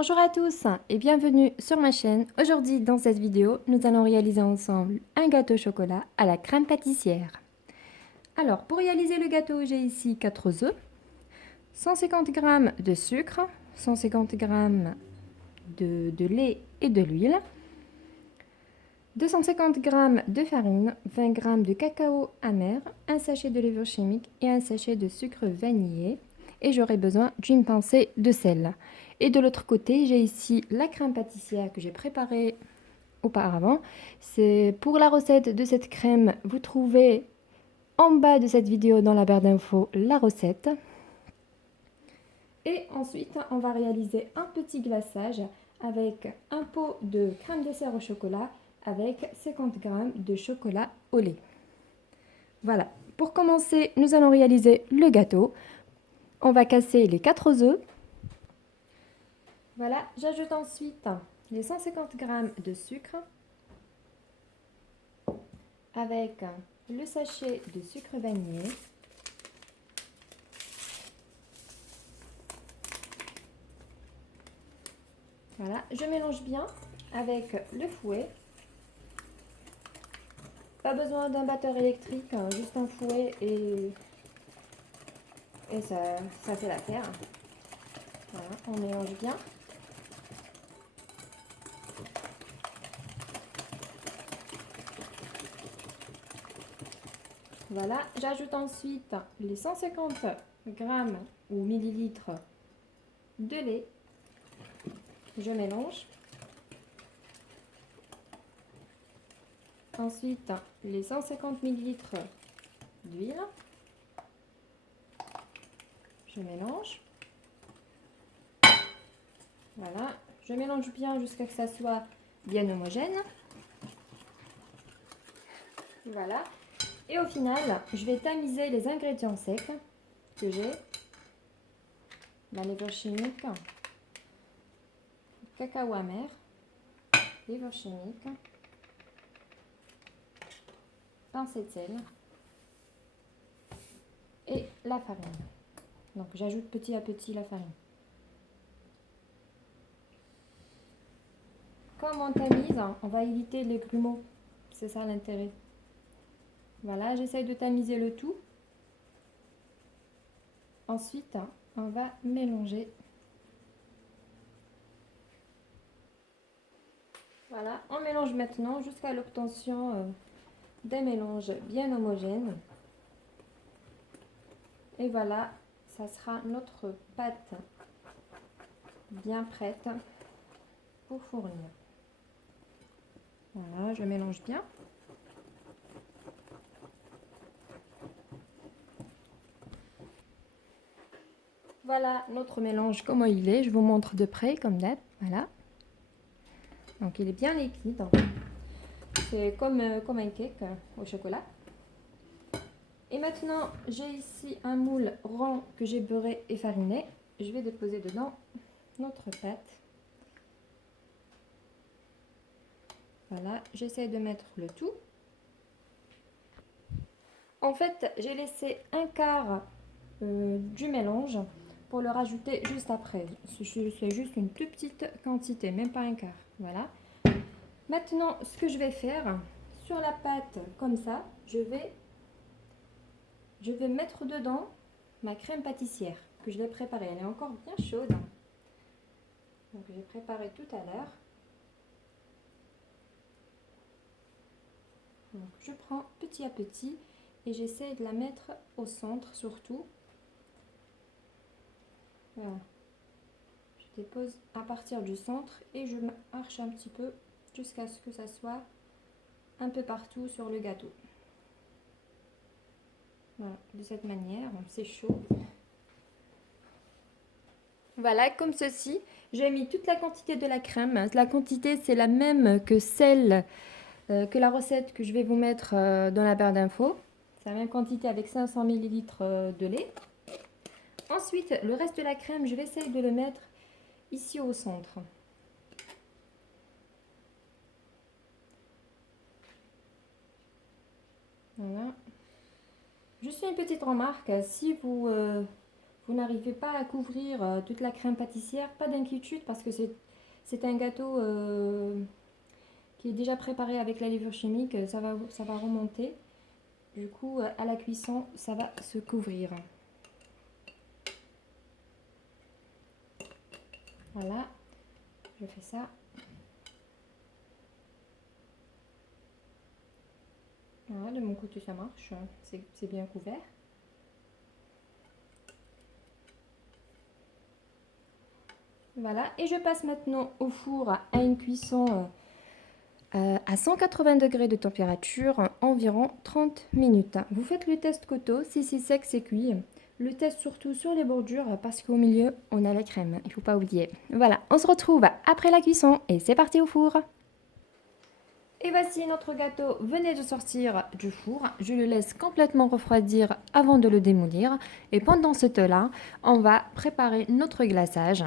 Bonjour à tous et bienvenue sur ma chaîne. Aujourd'hui dans cette vidéo, nous allons réaliser ensemble un gâteau au chocolat à la crème pâtissière. Alors pour réaliser le gâteau, j'ai ici 4 œufs, 150 g de sucre, 150 g de lait et de l'huile, 250 g de farine, 20 g de cacao amer, un sachet de levure chimique et un sachet de sucre vanillé. Et j'aurai besoin d'une pincée de sel. Et de l'autre côté, j'ai ici la crème pâtissière que j'ai préparée auparavant. C'est pour la recette de cette crème, vous trouvez en bas de cette vidéo dans la barre d'infos la recette. Et ensuite, on va réaliser un petit glaçage avec un pot de crème dessert au chocolat avec 50 g de chocolat au lait. Voilà, pour commencer, nous allons réaliser le gâteau. On va casser les 4 œufs. Voilà, j'ajoute ensuite les 150 g de sucre avec le sachet de sucre vanillé. Voilà, je mélange bien avec le fouet. Pas besoin d'un batteur électrique, juste un fouet et ça fait l'affaire. Voilà, on mélange bien. Voilà, j'ajoute ensuite les 150 g ou millilitres de lait. Je mélange. Ensuite, les 150 ml d'huile. Je mélange. Voilà, je mélange bien jusqu'à ce que ça soit bien homogène. Voilà. Et au final, je vais tamiser les ingrédients secs que j'ai. La levure chimique, cacao amer, levure chimique, pincée de sel et la farine. Donc j'ajoute petit à petit la farine. Comme on tamise, on va éviter les grumeaux. C'est ça l'intérêt. Voilà, j'essaye de tamiser le tout. Ensuite, on va mélanger. Voilà, on mélange maintenant jusqu'à l'obtention d'un mélange bien homogène. Et voilà, ça sera notre pâte bien prête pour fournir. Voilà, je mélange bien. Voilà notre mélange comment il est. Je vous montre de près comme d'hab. Voilà. Donc il est bien liquide. C'est comme un cake au chocolat. Et maintenant, j'ai ici un moule rond que j'ai beurré et fariné. Je vais déposer dedans notre pâte. Voilà, j'essaie de mettre le tout. En fait, j'ai laissé un quart du mélange pour le rajouter juste après. C'est juste une toute petite quantité, même pas un quart. Voilà. Maintenant, ce que je vais faire, sur la pâte comme ça, je vais mettre dedans ma crème pâtissière que je vais préparer. Elle est encore bien chaude. Donc j'ai préparé tout à l'heure. Donc je prends petit à petit et j'essaie de la mettre au centre surtout. Voilà. Je dépose à partir du centre et je marche un petit peu jusqu'à ce que ça soit un peu partout sur le gâteau. Voilà, de cette manière, c'est chaud. Voilà, comme ceci. J'ai mis toute la quantité de la crème. La quantité, c'est la même que celle que la recette que je vais vous mettre dans la barre d'infos. C'est la même quantité avec 500 ml de lait. Ensuite, le reste de la crème, je vais essayer de le mettre ici au centre. Voilà. Juste une petite remarque, si vous vous n'arrivez pas à couvrir toute la crème pâtissière, pas d'inquiétude parce que c'est un gâteau qui est déjà préparé avec la levure chimique, ça va remonter. Du coup, à la cuisson, ça va se couvrir. Voilà, je fais ça. Voilà, de mon côté, ça marche. C'est bien couvert. Voilà, et je passe maintenant au four à une cuisson à 180 degrés de température, environ 30 minutes. Vous faites le test coteau, si c'est sec, c'est cuit. Le test surtout sur les bordures parce qu'au milieu, on a la crème, il ne faut pas oublier. Voilà, on se retrouve après la cuisson et c'est parti au four. Et voici notre gâteau venait de sortir du four. Je le laisse complètement refroidir avant de le démolir. Et pendant ce temps-là, on va préparer notre glaçage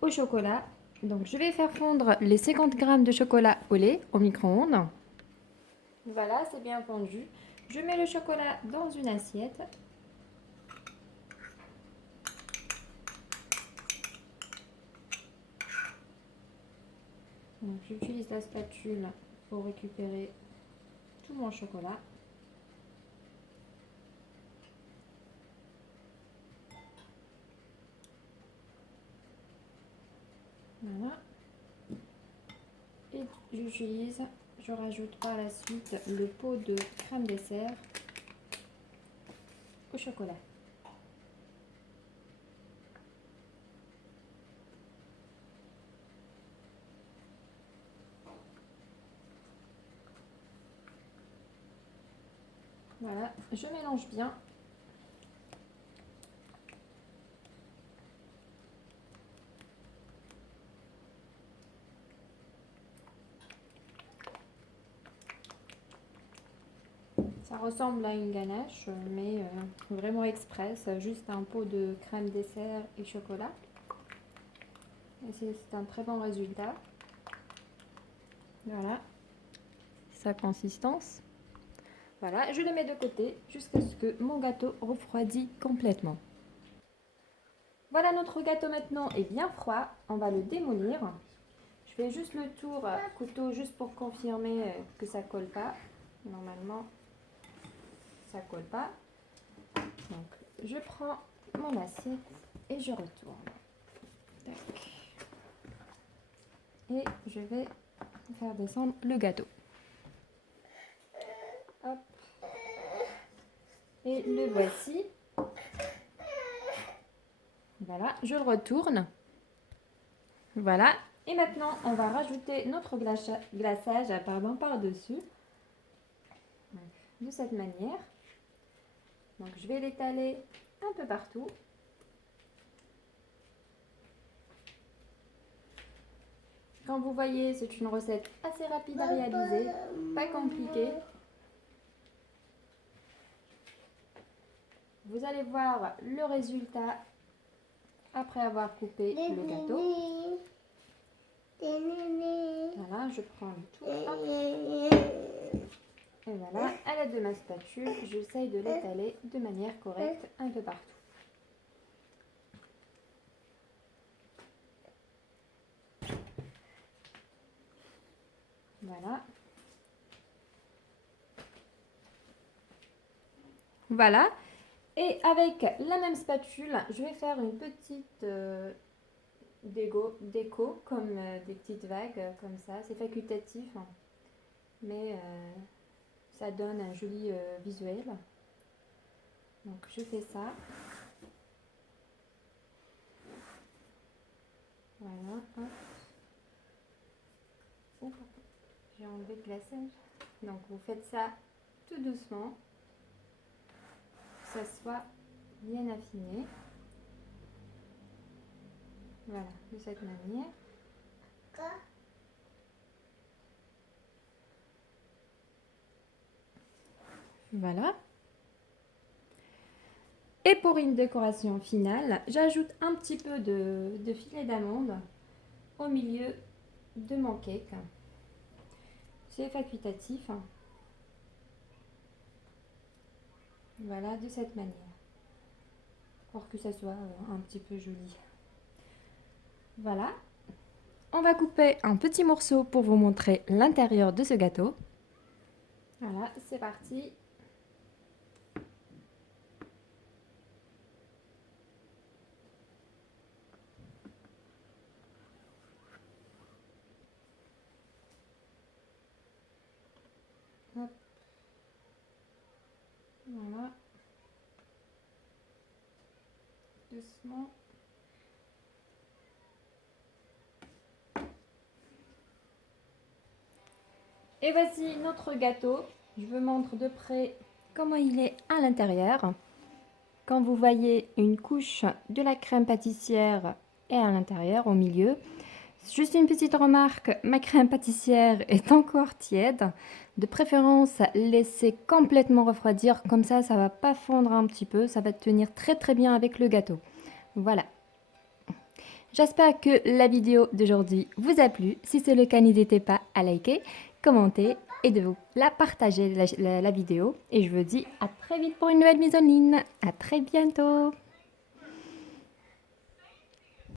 au chocolat. Donc je vais faire fondre les 50 g de chocolat au lait au micro-ondes. Voilà, c'est bien fondu. Je mets le chocolat dans une assiette. Donc j'utilise la spatule pour récupérer tout mon chocolat. Voilà. Et je rajoute par la suite le pot de crème dessert au chocolat. Voilà, je mélange bien. Ça ressemble à une ganache, mais vraiment express, juste un pot de crème dessert et chocolat. Et c'est un très bon résultat. Voilà, sa consistance. Voilà, je le mets de côté jusqu'à ce que mon gâteau refroidit complètement. Voilà, notre gâteau maintenant est bien froid. On va le démolir. Je fais juste le tour couteau juste pour confirmer que ça colle pas. Normalement, ça colle pas. Donc, je prends mon assiette et je retourne. Tac. Et je vais faire descendre le gâteau. Hop. Et le voici. Voilà, je le retourne. Voilà. Et maintenant, on va rajouter notre glaçage par-dessus. De cette manière. Donc, je vais l'étaler un peu partout. Comme vous voyez, c'est une recette assez rapide à réaliser, pas compliquée. Vous allez voir le résultat après avoir coupé le gâteau. Voilà, je prends le tout. Et voilà, à l'aide de ma spatule, j'essaye de l'étaler de manière correcte un peu partout. Voilà. Voilà. Et avec la même spatule, je vais faire une petite déco, comme des petites vagues, comme ça. C'est facultatif, hein, mais ça donne un joli visuel. Donc je fais ça. Voilà. Hop. J'ai enlevé le glaçage. Donc vous faites ça tout doucement, que ça soit bien affiné. Voilà, de cette manière. Voilà. Et pour une décoration finale, j'ajoute un petit peu de filet d'amande au milieu de mon cake. C'est facultatif. Voilà, de cette manière. pour que ça soit un petit peu joli. Voilà. On va couper un petit morceau pour vous montrer l'intérieur de ce gâteau. Voilà, c'est parti. Hop. Voilà. Doucement. Et voici notre gâteau. Je vous montre de près comment il est à l'intérieur. Quand vous voyez une couche de la crème pâtissière et à l'intérieur, au milieu. Juste une petite remarque, ma crème pâtissière est encore tiède. De préférence, laissez complètement refroidir, comme ça va pas fondre un petit peu, ça va tenir très très bien avec le gâteau. Voilà. J'espère que la vidéo d'aujourd'hui vous a plu. Si c'est le cas, n'hésitez pas à liker, commenter et de vous la partager la vidéo. Et je vous dis à très vite pour une nouvelle mise en ligne. À très bientôt.